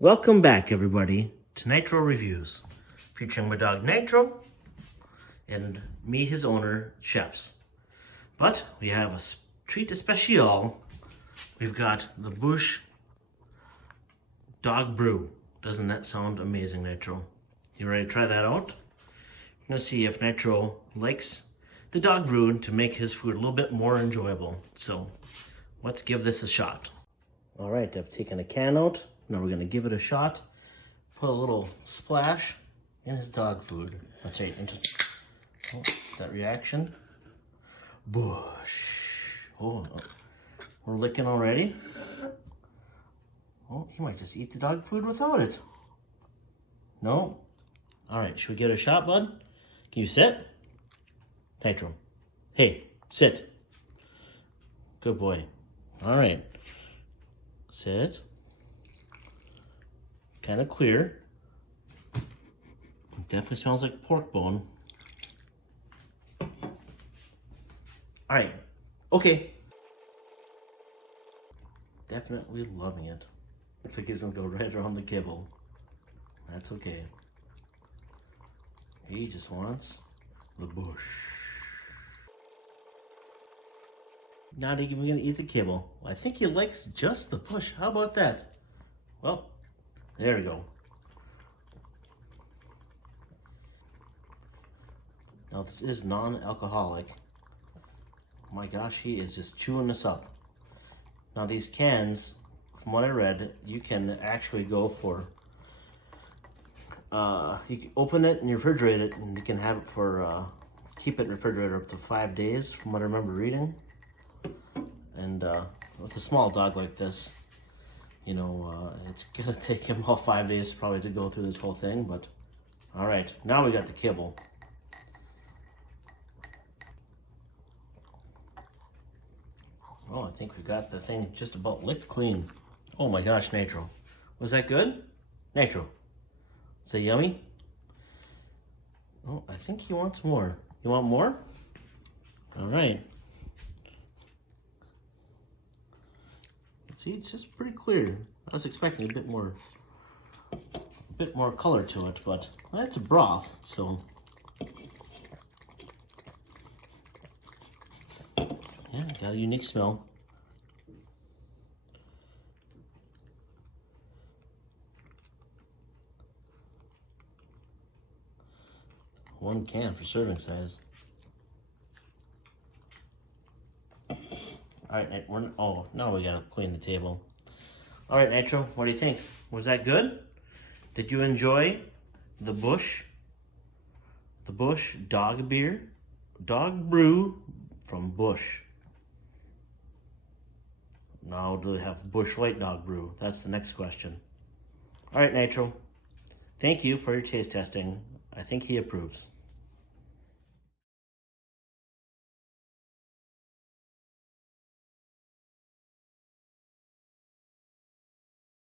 Welcome back, everybody, to Nitro Reviews, featuring my dog Nitro and me, his owner, Chefs. But we have a treat especial. We've got the Busch DogBrew. Doesn't that sound amazing, Nitro? You ready to try that out? I'm gonna see if Nitro likes the DogBrew to make his food a little bit more enjoyable. So let's give this a shot. All right, I've taken a can out. Now we're gonna give it a shot. Put a little splash in his dog food. That's right, that reaction. Busch. Oh, we're licking already. Oh, he might just eat the dog food without it. No? All right, should we get a shot, bud? Can you sit? Nitro. Hey, sit. Good boy. All right. Sit. Kind of clear. It definitely smells like pork bone. All right. Okay. Definitely loving it. Looks like he's gonna go right around the kibble. That's okay. He just wants the Busch. Not even gonna eat the kibble. I think he likes just the Busch. How about that? Well, there we go. Now this is non-alcoholic. Oh my gosh, he is just chewing this up. Now these cans, from what I read, you can actually go for, you can open it and refrigerate it, and you can have it for, keep it in the refrigerator up to 5 days, from what I remember reading. And with a small dog like this, you know, it's gonna take him all 5 days probably to go through this whole thing, but all right, now we got the kibble. Oh, I think we got the thing just about licked clean. Oh my gosh, Nitro. Was that good? Nitro, is that yummy? Oh, I think he wants more. You want more? All right. See, it's just pretty clear. I was expecting a bit more color to it, but well, it's a broth, so yeah, got a unique smell. One can for serving size. All right, oh, now we gotta clean the table. All right, Nitro, what do you think? Was that good? Did you enjoy the Busch DogBrew from Busch? Now, do they have Busch Light DogBrew? That's the next question. All right, Nitro, thank you for your taste testing. I think he approves.